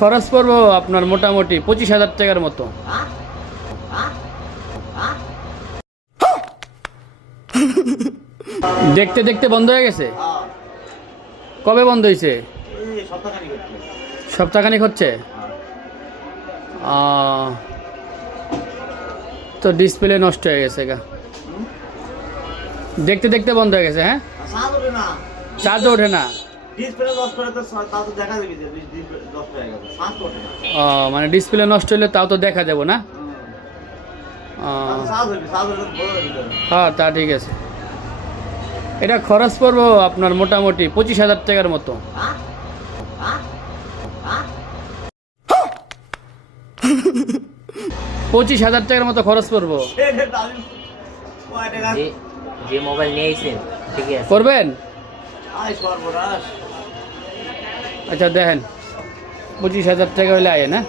খরচ পড়বো আপনার মোটামুটি 25,000 টাকার মতো। দেখতে দেখতে বন্ধ হয়ে গেছে। কবে বন্ধ হয়েছে? সপ্তাহখানিক হচ্ছে। তো ডিসপ্লে নষ্ট হয়ে গেছে গা, দেখতে দেখতে বন্ধ হয়ে গেছে। হ্যাঁ, চার্জ ওঠে না। মানে ডিসপ্লে নষ্ট হলে তাও তো দেখা যাবো না। হ্যাঁ, তা ঠিক আছে। এটা খরচ পড়বো আপনার মোটামুটি 25,000 টাকার মতো। 25,000 টাকার মতো খরচ পড়বো। যে মোবাইল নিয়েছেন ঠিকই আছে করবেন। আচ্ছা দেখেন, 25,000 টাকা হলে আয় না।